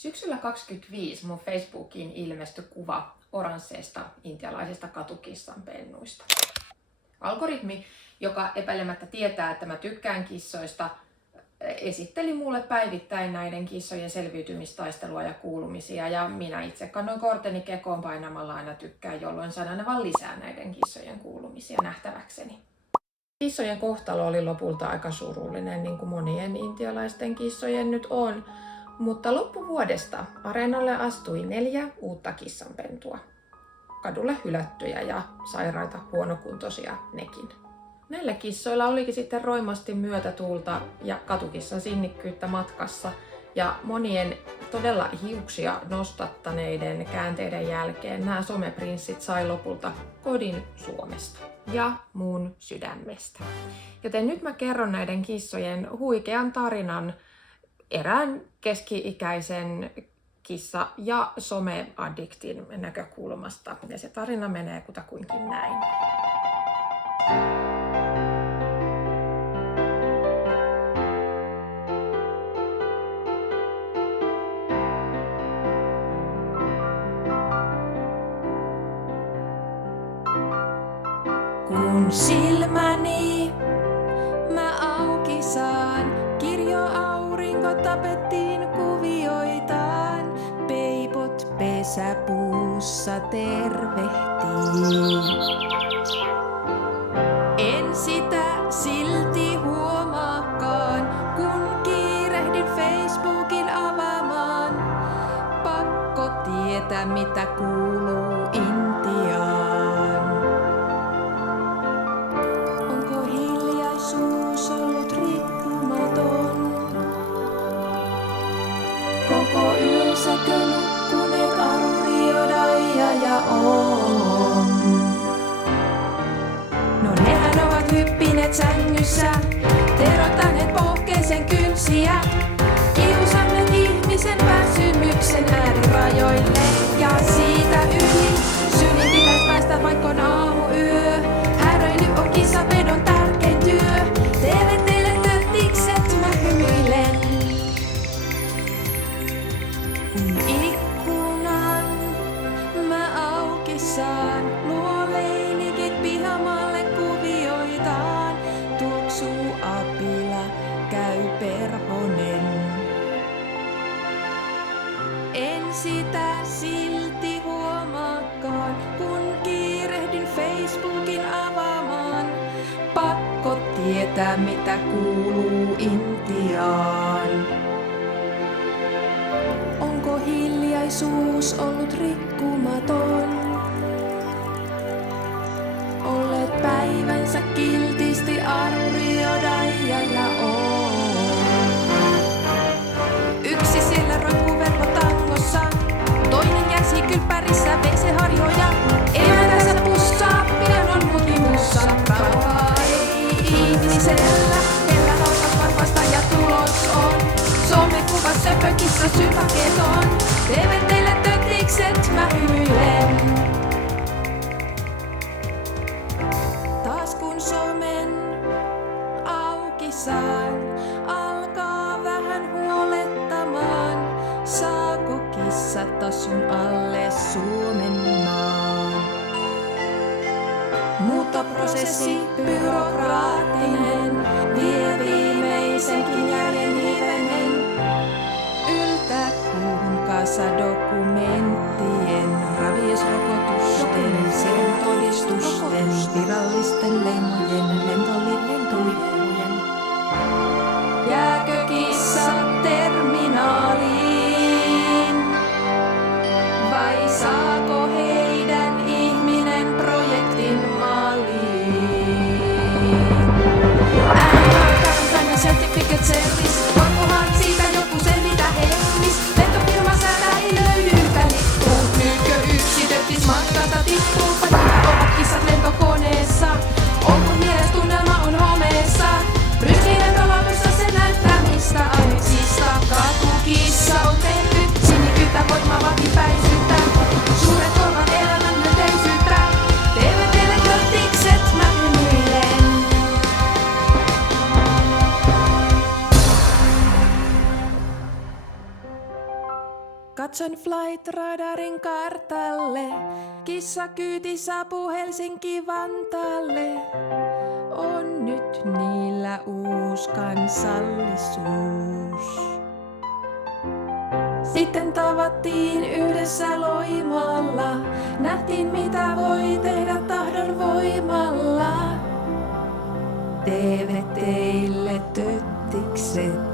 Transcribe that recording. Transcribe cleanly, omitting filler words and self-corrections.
Syksyllä 2025 mun Facebookiin ilmestyi kuva oransseista intialaisista katukissanpennuista. Algoritmi, joka epäilemättä tietää, että mä tykkään kissoista, esitteli mulle päivittäin näiden kissojen selviytymistaistelua ja kuulumisia, ja minä itse kannoin korteni kekoon painamalla aina tykkään, jolloin sain aina vaan lisää näiden kissojen kuulumisia nähtäväkseni. Kissojen kohtalo oli lopulta aika surullinen, niin kuin monien intialaisten kissojen nyt on, mutta loppuvuodesta areenalle astui 4 uutta kissanpentua. Kadulle hylättyjä ja sairaita huonokuntoisia nekin. Näillä kissoilla olikin sitten roimasti myötätuulta ja katukissan sinnikkyyttä matkassa, ja monien todella hiuksia nostattaneiden käänteiden jälkeen nämä someprinssit sai lopulta kodin Suomesta ja mun sydämestä. Joten nyt mä kerron näiden kissojen huikean tarinan erään keski-ikäisen kissa- ja someaddiktin näkökulmasta. Ja se tarina menee kutakuinkin näin. Kun silmäni mä auki saan, kirjo aurinko tapettiin kuvioitaan, peipot pesäpuussa tervehtii. En sitä silti huomaakaan, kun kiirehdin Facebookin avaamaan. Pakko tietää mitä kuuluu Intiaan. Onko hiljaisuus ollut rikkumaton? Koko yönsäkö nukkuneet arvioida ja on? No nehän ovat hyppineet sängyssä, terottaneet pohkeisen kynsiä, kiusanneet ihmisen väsymyksen äärirajoille ja siitä yli. Synin pitäis päästä vaikka on aamuyö, häröily on kissanvedon tärkein työ. Teille töttikset mä hymyilen, kun ikkunan mä auki saan. Luo leinikit pihamaalle kuvioitaan, tuoksuu apila, käy perhonen. En sitä silti huomaakaan, kun kiirehdin Facebookin avaamaan. Pakko tietää mitä kuuluu Intiaan. Onko hiljaisuus ollut rikkumaton? Olleet päivänsä kiltisti arvioida ja on. Yksi siellä roikkuu verhotangossa, toinen käsi kylppärissä veisi harjoja. Emätänsä pussaa, pian on mutimussa. Rauhaa ei ihmisellä, kellä laukas varpasta ja tulos on. Somekuva söpökissa sympaketon, teemme teille töttikset mä hymyilen. Taas kun somen auki saan, alkaa vähän huolettamaan. Saako kissata sun alle Suomen maan? Muuttoprosessi byrokraattinen, vie viimeisenkin jäljen hivenen. Yltää kuuhun kasa dokumenttien, raviesrokotusten, serotodistusten, virallisten leimojen, lentolippujen. Jääkö kissa terminaaliin? Vai saako heidän ihminen projektin maaliin? Äänimarkkaruuden certificate service, voikohan siitä joku selvitä hennis? Lentofirma säädä ei löydy yhtä lippua. Nytkö yksi töttis matkalta tippuu? Vai ovat kissat lentokoneessa? Onko mielestunnelma on homeessa? Katson Flight Radarin kartalle. Kissakyyti saapuu Helsinki-Vantaalle. On nyt niillä uusi kansallisuus. Sitten tavattiin yhdessä Loimaalla. Nähtiin mitä voi tehdä tahdon voimalla. TV teille töttikset.